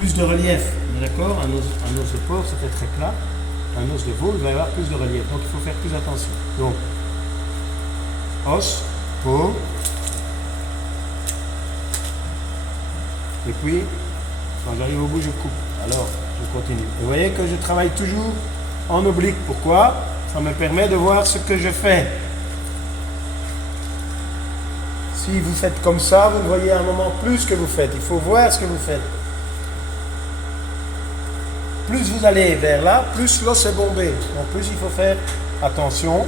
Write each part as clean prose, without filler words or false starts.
plus de relief. On est d'accord? Un os de porc, ça fait très plat. Un os de veau, il va y avoir plus de relief. Donc il faut faire plus attention. Donc, os, peau. Et puis, quand j'arrive au bout, je coupe. Alors, je continue. Vous voyez que je travaille toujours en oblique. Pourquoi? Ça me permet de voir ce que je fais. Si vous faites comme ça, vous ne voyez à un moment plus ce que vous faites. Il faut voir ce que vous faites. Plus vous allez vers là, plus l'os est bombé. En plus, il faut faire attention.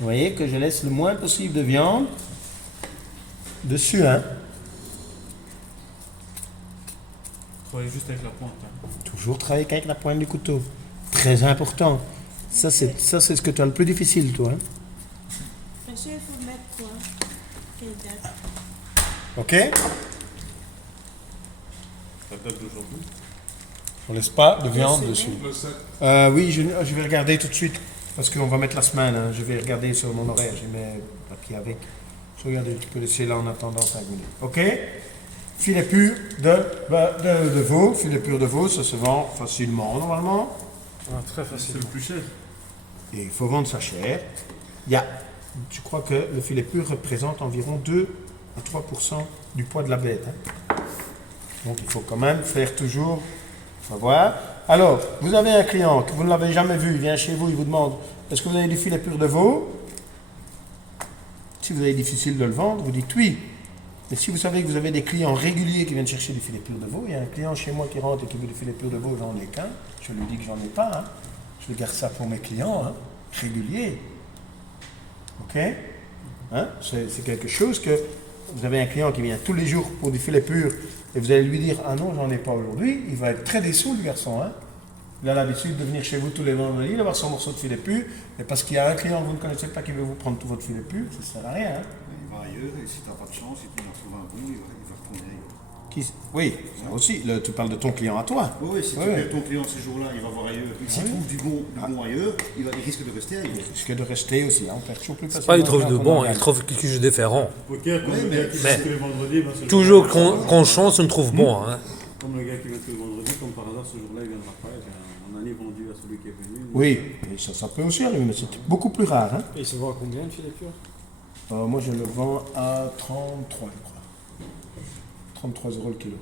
Vous voyez que je laisse le moins possible de viande dessus, hein. Travaillez juste avec la pointe. Toujours travailler avec la pointe du couteau. Très important. Ça, c'est ce que tu as le plus difficile, toi. Hein. Monsieur, il faut mettre quoi? Quelle date? Ok? La date d'aujourd'hui. On laisse pas de viande Le dessus. Le 7. Oui, je vais regarder tout de suite. Parce qu'on va mettre la semaine. Hein. Je vais regarder sur mon horaire. J'ai mes papiers avec. Je vais regarder. Tu peux laisser là en attendant 5 minutes. Ok? Filet pur de veau. Filet pur de veau, ça se vend facilement normalement. Ah, très facile. C'est le plus cher. Et il faut vendre ça cher. Je crois que le filet pur représente environ 2 à 3% du poids de la bête. Hein. Donc il faut quand même faire toujours. On va voir. Alors, vous avez un client que vous ne l'avez jamais vu, il vient chez vous, il vous demande est-ce que vous avez du filet pur de veau? Si vous avez difficile de le vendre, vous dites oui. Mais si vous savez que vous avez des clients réguliers qui viennent chercher du filet pur de veau, il y a un client chez moi qui rentre et qui veut du filet pur de veau, j'en ai qu'un. Je lui dis que j'en ai pas. Hein. Je garde ça pour mes clients hein, réguliers. Ok? Hein? C'est quelque chose que vous avez un client qui vient tous les jours pour du filet pur et vous allez lui dire ah non, j'en ai pas aujourd'hui, il va être très déçu le garçon. Hein? Il a l'habitude de venir chez vous tous les vendredis, d'avoir son morceau de filet pur, et parce qu'il y a un client que vous ne connaissez pas qui veut vous prendre tout votre filet pur, ça ne sert à rien. Hein? Il va ailleurs et si tu n'as pas de chance, et puis il en trouve un bon, il va retourner ailleurs. Oui, ça aussi. Tu parles de ton client à toi. Oui, si tu perds ton client ce jour-là, il va voir ailleurs. S'il trouve du bon ailleurs, il risque de rester ailleurs. Il risque de rester aussi. Hein. On perd toujours plus facilement. Pas il trouve de bon, il trouve quelque chose de différent. Poker, comme le Ouais, gars qui mais- vient tous les vendredis, ben, ce Toujours jour-là, qu'on chance, on trouve bon. Hein. Comme le gars qui vient tous les vendredis, comme par hasard, ce jour-là, il viendra pas. Et bien, on a vendu à celui qui est venu. Oui, et ça peut aussi arriver, mais c'est beaucoup plus rare. Hein. Et il se vend à combien le filet pur? Moi, je le vends à 33, je crois. 33 € le kilo.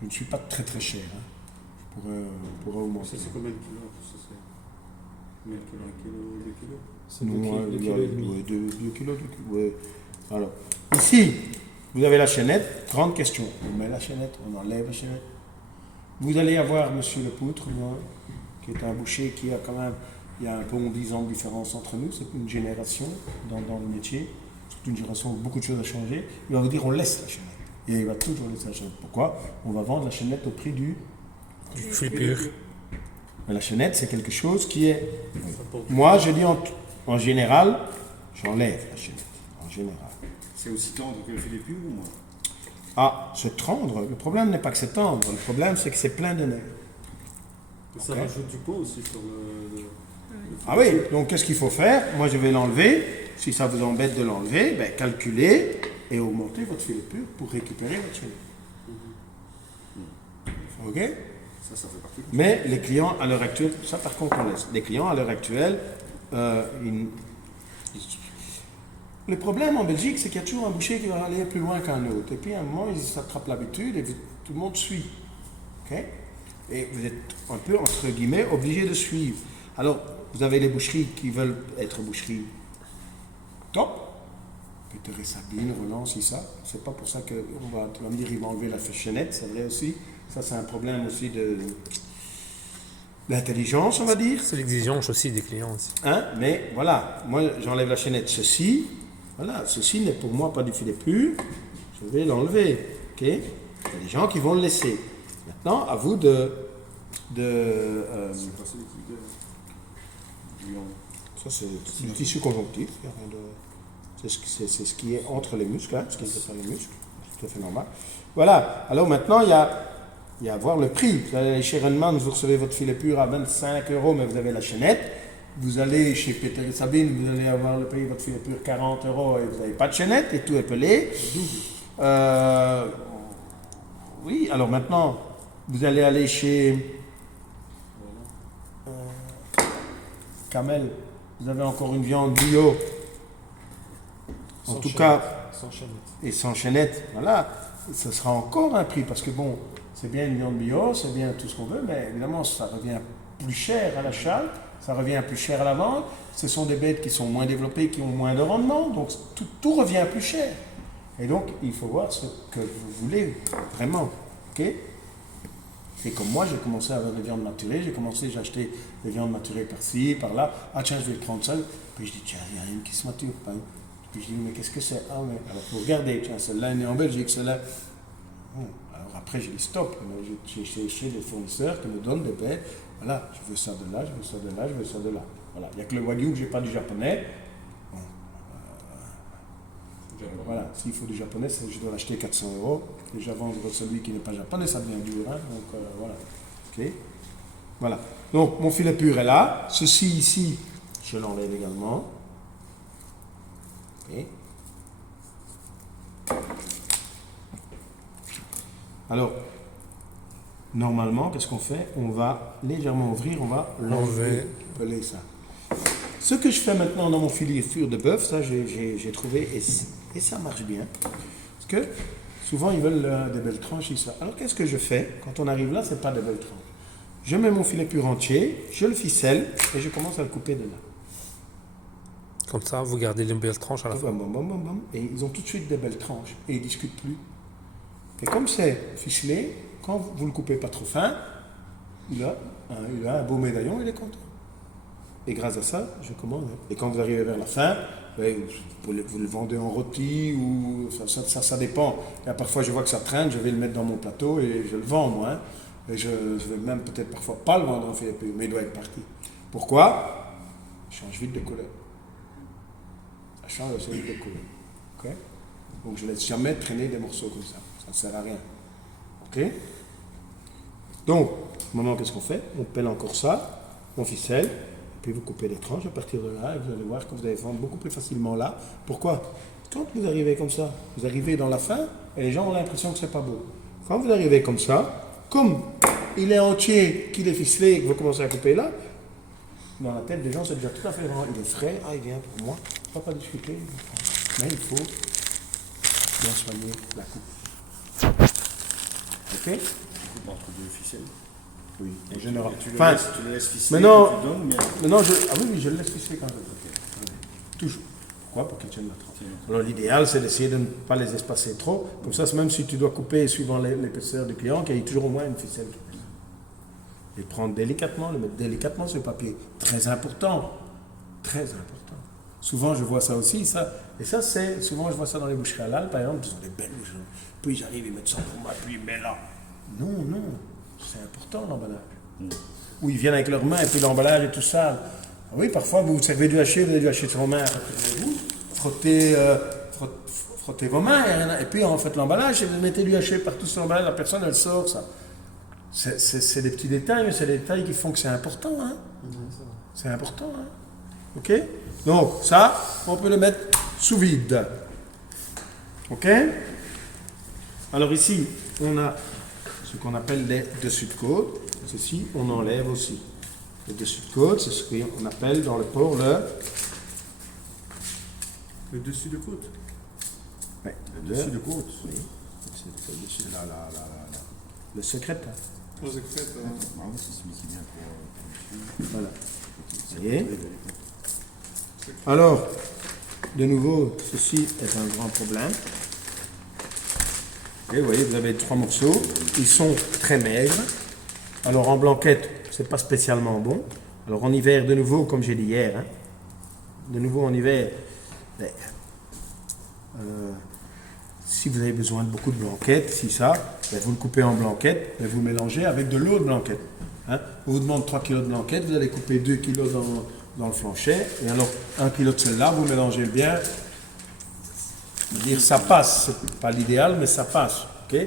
Je ne suis pas très très cher. Hein. Je pourrais augmenter. Ça, c'est combien de kilos? Ça, c'est combien de kilos? 1 kilo, 2 kilos? C'est 2 kilos et demi. Ouais, 2 kilos, ouais. Alors, ici, vous avez la chaînette. Grande question. On met la chaînette, on enlève la chaînette. Vous allez avoir Monsieur Le Poutre, qui est un boucher qui a quand même, il y a un bon 10 ans de différence entre nous. C'est une génération dans le métier. C'est une génération où beaucoup de choses ont changé. Il va vous dire on laisse la chaînette. Et il va toujours laisser la chaînette. Pourquoi? On va vendre la chaînette au prix du... Filet pur. Mais la chaînette, c'est quelque chose qui est... Moi, je dis en général, j'enlève la chaînette. En général. C'est aussi tendre que le filet pur ou moins? Ah, c'est tendre. Le problème n'est pas que c'est tendre. Le problème, c'est que c'est plein de nerfs. Et ça Ok. rajoute du poids aussi sur le Ah oui, donc qu'est-ce qu'il faut faire? Moi, je vais l'enlever. Si ça vous embête de l'enlever, ben, calculez et augmentez votre filet pur pour récupérer votre chaînette. Ok? Ça fait partie. Mais les clients à l'heure actuelle, ça par contre on laisse. Les clients à l'heure actuelle, le problème en Belgique, c'est qu'il y a toujours un boucher qui va aller plus loin qu'un autre. Et puis à un moment, ils s'attrapent l'habitude et tout le monde suit. Ok? Et vous êtes un peu, entre guillemets, obligé de suivre. Alors, vous avez les boucheries qui veulent être boucheries top. Peter et Sabine, Roland, c'est ça. C'est pas pour ça que tu vas me dire il va enlever la chaînette, c'est vrai aussi. Ça, c'est un problème aussi d'intelligence, on va dire. C'est l'exigence aussi des clients. Aussi. Hein? Mais voilà, moi j'enlève la chaînette. Ceci n'est pour moi pas du filet pur. Je vais l'enlever. Ok? Il y a des gens qui vont le laisser. Maintenant, à vous de C'est pas celui qui gueule. ça, c'est le tissu conjonctif. Il y a rien de- c'est ce qui est entre les muscles, hein, ce qui est pas les muscles. C'est tout à fait normal. Voilà. Alors maintenant, il y a à voir le prix. Vous allez chez Renman, vous recevez votre filet pur à 25 €, mais vous avez la chaînette. Vous allez chez Peter et Sabine, vous allez avoir le payer votre filet pur 40 € et vous n'avez pas de chaînette et tout est pelé. Oui, alors maintenant, vous allez aller chez Camel. Vous avez encore une viande bio. En Sans tout chaînette. cas, Sans chaînette. et sans chaînette, voilà, ce sera encore un prix parce que bon, c'est bien une viande bio, c'est bien tout ce qu'on veut, mais évidemment, ça revient plus cher à l'achat, ça revient plus cher à la vente. Ce sont des bêtes qui sont moins développées, qui ont moins de rendement, donc tout revient plus cher. Et donc, il faut voir ce que vous voulez vraiment, ok? Et comme moi, j'ai commencé avec des viandes maturées, j'ai acheté des viandes maturées par-ci, par-là. Ah tiens, je vais prendre ça. Puis je dis, tiens, il y a rien qui se mature. Hein. Puis je dis, mais qu'est-ce que c'est? Ah mais alors faut regarder, tiens, celle-là elle est en Belgique, celle-là. Bon, alors après, j'ai dit stop. J'ai chez des fournisseurs qui me donnent des bêtes. Voilà, je veux ça de là, je veux ça de là, je veux ça de là. Voilà, il n'y a que le Wagyu que j'ai pas du japonais. Bon, voilà, s'il faut du japonais, je dois l'acheter 400 €. Déjà vendre celui qui n'est pas japonais, ça devient dur. Hein, donc voilà. Ok. Voilà. Donc mon filet pur est là. Ceci ici, je l'enlève également. Ok. Alors, normalement, qu'est-ce qu'on fait? On va légèrement ouvrir, on va l'enlever, peler ça. Ce que je fais maintenant dans mon filet pur de bœuf, ça j'ai trouvé, et ça marche bien. Parce que souvent ils veulent des belles tranches ici. Alors qu'est-ce que je fais? Quand on arrive là, c'est pas de belles tranches. Je mets mon filet pur entier, je le ficelle et je commence à le couper de là. Comme ça, vous gardez les belles tranches à la fin. Bam, bam, bam, bam, bam. Et ils ont tout de suite des belles tranches et ils ne discutent plus. Et comme c'est ficelé, quand vous ne le coupez pas trop fin, il a un beau médaillon, il est content. Et grâce à ça, je commande. Et quand vous arrivez vers la fin, vous le vendez en rôti ou ça dépend. Et parfois, je vois que ça traîne, je vais le mettre dans mon plateau et je le vends, moi. Hein. Et je vais même peut-être parfois pas le vendre en filet pur, mais il doit être parti. Pourquoi? Il change vite de couleur. Ça change assez vite de couleur. Okay? Donc, je ne laisse jamais traîner des morceaux comme ça. Ça ne sert à rien. Ok? Donc, maintenant, qu'est-ce qu'on fait? On pèle encore ça, on ficelle. Puis vous coupez les tranches à partir de là et vous allez voir que vous allez vendre beaucoup plus facilement là. Pourquoi? Quand vous arrivez comme ça, vous arrivez dans la fin et les gens ont l'impression que c'est pas beau. Quand vous arrivez comme ça, comme il est entier, qu'il est ficelé et que vous commencez à couper là, dans la tête des gens c'est déjà tout à fait grand. Il est frais, il vient pour moi, on ne va pas discuter, mais il faut bien soigner la coupe. Ok? Tu coupes entre deux ficelles. Oui, Et en général. Tu Enfin, le laisses ficeler, maintenant- tu donnes, mais Maintenant, oui, je le laisse ficeler quand même. Toujours. Pourquoi? Pour qu'il tienne la tranche. Alors l'idéal, c'est d'essayer de ne pas les espacer trop. Comme ça, même si tu dois couper suivant l'épaisseur du client, qu'il y ait toujours au moins une ficelle. Et prendre délicatement, le mettre délicatement sur le papier. Très important. Très important. Souvent, je vois ça aussi. Souvent, je vois ça dans les boucheries halal, par exemple. Ils ont des belles boucheries. Puis j'arrive, ils mettent ça pour moi, puis ils mettent là. Non. C'est important l'emballage. Ou ils viennent avec leurs mains et puis l'emballage est tout sale. Ah oui, parfois vous servez du haché, vous avez du haché sur vos mains, frottez vos mains et puis en fait l'emballage et vous mettez du haché partout sur l'emballage, la personne elle sort ça. C'est des petits détails, mais c'est des détails qui font que c'est important. Hein? C'est important. Hein? Ok? Donc ça, on peut le mettre sous vide. Ok? Alors ici, on a ce qu'on appelle les dessus de côte. Ceci, on enlève aussi. Le dessus de côte, c'est ce qu'on appelle dans le porc Le dessus de côte. ouais, le dessus de côte. Oui. C'est le dessus, là. Le secret. Hein. Aux secrètes. Ah oui, c'est celui qui vient pour dessus. Voilà. Vous voyez? Alors, de nouveau, ceci est un grand problème. Et vous voyez, vous avez 3 morceaux. Ils sont très maigres. Alors en blanquette, c'est pas spécialement bon. Alors en hiver, de nouveau, comme j'ai dit hier, hein, de nouveau en hiver, si vous avez besoin de beaucoup de blanquettes, si ça, ben, vous le coupez en blanquette, mais vous mélangez avec de l'autre blanquette. Hein. On vous demande 3 kg de blanquette, vous allez couper 2 kg dans le flanchet, et alors 1 kg de celle-là, vous mélangez bien. Dire ça passe, c'est pas l'idéal, mais ça passe. Ok.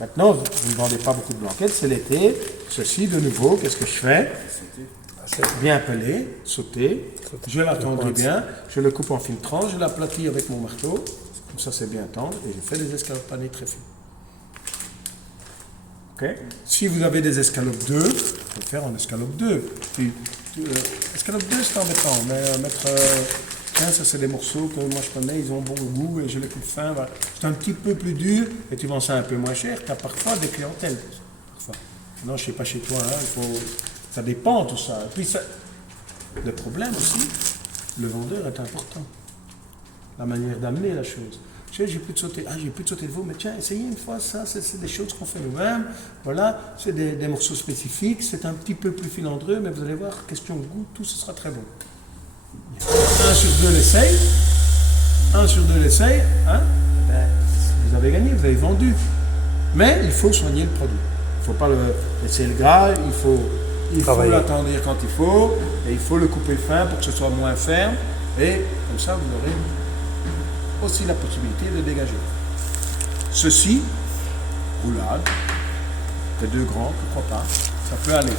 Maintenant, vous ne vendez pas beaucoup de blanquettes, c'est l'été. Ceci, de nouveau, qu'est-ce que je fais? Bien pelé, sauté. Je l'attendrai bien, je le coupe en fines tranches, je l'aplatis avec mon marteau. Comme ça, c'est bien tendre, et je fais des escalopes panées très fines. Ok. Si vous avez des escalopes 2, vous pouvez le faire en escalope 2. Escalope 2, c'est embêtant, mais mettre. Ça, c'est des morceaux que moi je connais, ils ont bon goût et je les coupe fin. Voilà. C'est un petit peu plus dur et tu vends ça un peu moins cher. Tu as parfois des clientèles. Parfois. Non, je ne sais pas chez toi, hein, ça dépend tout ça. Et puis, le problème aussi, le vendeur est important. La manière d'amener la chose. Tu sais, j'ai plus de sauter de veau, mais tiens, essayez une fois ça, c'est des choses qu'on fait nous-mêmes. Voilà, c'est des morceaux spécifiques, c'est un petit peu plus filandreux, mais vous allez voir, question de goût, tout ce sera très bon. 1 sur 2 l'essaye, 1 sur 2 l'essaye, hein, ben, vous avez gagné, vous avez vendu. Mais il faut soigner le produit. Il ne faut pas laisser le gras, il faut l'attendrir quand il faut, et il faut le couper fin pour que ce soit moins ferme, et comme ça vous aurez aussi la possibilité de dégager. Ceci, roulade, les 2 grands, pourquoi pas, ça peut aller.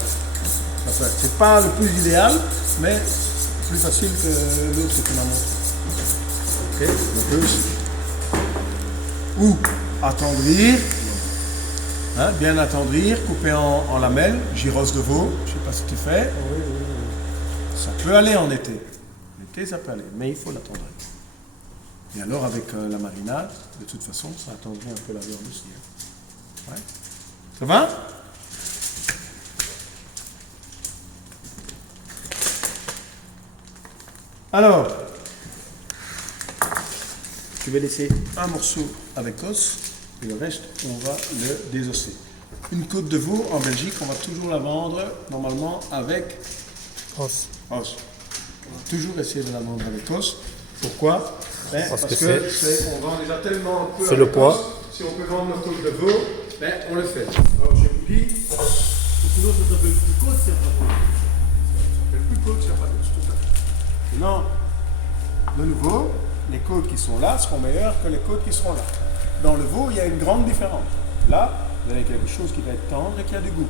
C'est pas le plus idéal, mais plus facile que l'autre que tu m'as montré. Ok, donc aussi. Ou attendrir, hein, bien attendrir, couper en lamelles, gyros de veau, je ne sais pas si tu fais. Ça peut aller en été. L'été, ça peut aller, mais il faut l'attendre. Et alors, avec la marinade, de toute façon, ça attendrait un peu la viande aussi. Hein. Ouais. Ça va? Alors, je vais laisser un morceau avec os et le reste, on va le désosser. Une côte de veau, en Belgique, on va toujours la vendre normalement avec Os. os. On va toujours essayer de la vendre avec os. Pourquoi? Parce que on vend déjà tellement peu. C'est le poids. Os. Si on peut vendre notre côte de veau, ben, on le fait. Alors je vous dis, Sinon, ça s'appelle plus côte, c'est pas ça s'appelle plus côte, s'il n'y a pas d'os, tout à fait. Sinon, de nouveau, les côtes qui sont là seront meilleures que les côtes qui seront là. Dans le veau, il y a une grande différence. Là, vous avez quelque chose qui va être tendre et qui a du goût.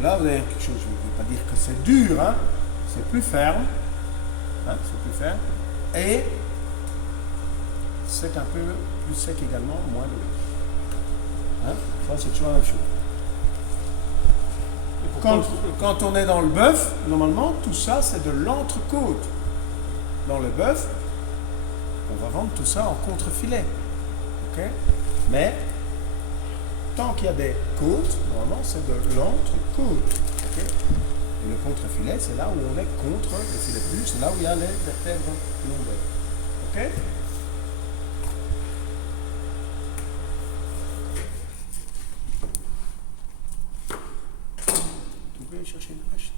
Là, vous avez quelque chose, je ne veux pas dire que c'est dur, hein, c'est plus ferme. Hein, c'est plus ferme. Et c'est un peu plus sec également, moins de lait. Hein, ça, c'est toujours la même chose. Quand on est dans le bœuf, normalement, tout ça, c'est de l'entrecôte. Dans le bœuf, on va vendre tout ça en contre-filet. Okay? Mais, tant qu'il y a des côtes, normalement, c'est de l'entrecôte. Okay? Et le contre-filet, c'est là où on est contre le filet plus, c'est là où il y a les vertèbres lombaires. Ok? Tu peux aller chercher une hache?